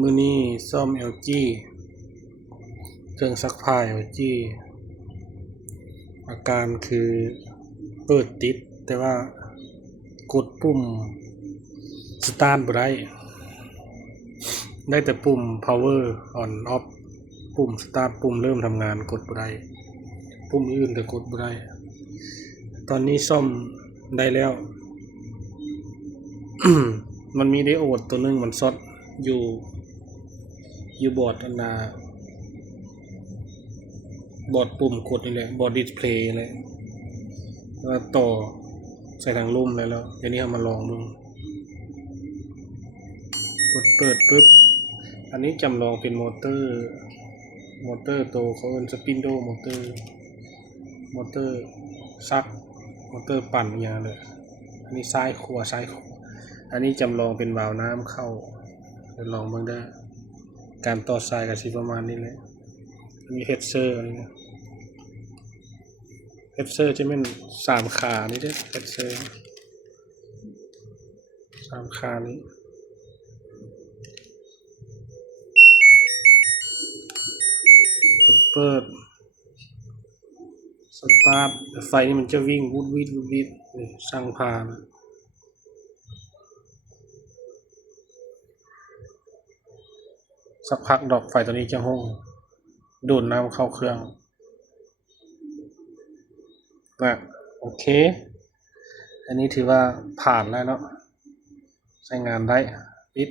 มื้อนี้ซ่อม LG เครื่องซักผ้า LG อาการคือเปิดติดแต่ว่ากดปุ่มสตาร์ทบ่ได้แต่ปุ่ม power on off ปุ่มสตาร์ทปุ่มเริ่มทำงานกดบ่ได้ปุ่มอื่นแต่กดบ่ได้ตอนนี้ซ่อมได้แล้ว มันมีไดโอดตัวนึงมันช็อตอยู่บอร์ดบอร์ดปุ่มกดนี่แหละบอร์ดดิสเพลย์เลยแล้วต่อใส่ทางลุ่มแล้วเดี๋ยวนี้เอามาลองดูกดเปิดปุ๊บอันนี้จำลองเป็นมอเตอร์โตเขาเป็นสปินโดมอเตอร์ซักมอเตอร์ปั่นอย่างเลยอันนี้ซ้ายขวาอันนี้จำลองเป็นวาล์วน้ำเข้าเดี๋ยวลองเบิ่งได้การต่อสายกับสิประมาณนี้เลยมีเฮดเซอร์อะไรเนี่ยเฮดเซอร์จะเป็น3 ขานี่เด้อเฮดเซอร์3 ขานี้เปิดสตาร์ทไฟนี่มันจะวิ่งวูดวิดนี่ช่างพานะสักพักดอกไฟตัวนี้จะห้องดูดน้ำเข้าเครื่องนะโอเคอันนี้ถือว่าผ่านแล้วเนาะใช้งานได้ปิด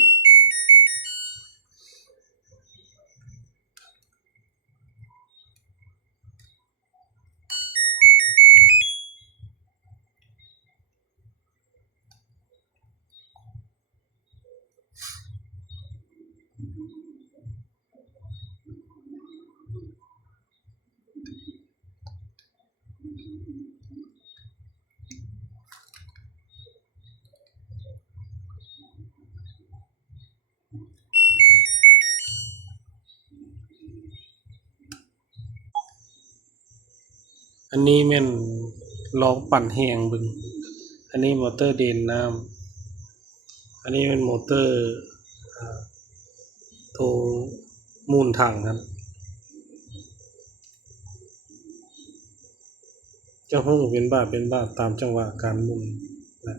อันนี้แม่นลองปั่นแห้งเบิ่งอันนี้มอเตอร์เดนน้ำอันนี้เป็นมอเตอร์โทรมูลถังครับจะห้องเป็นบาทตามจังหวะการหมุนนะ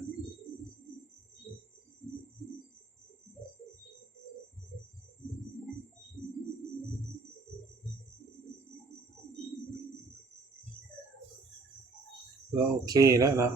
ก็โอเคแล้วนะ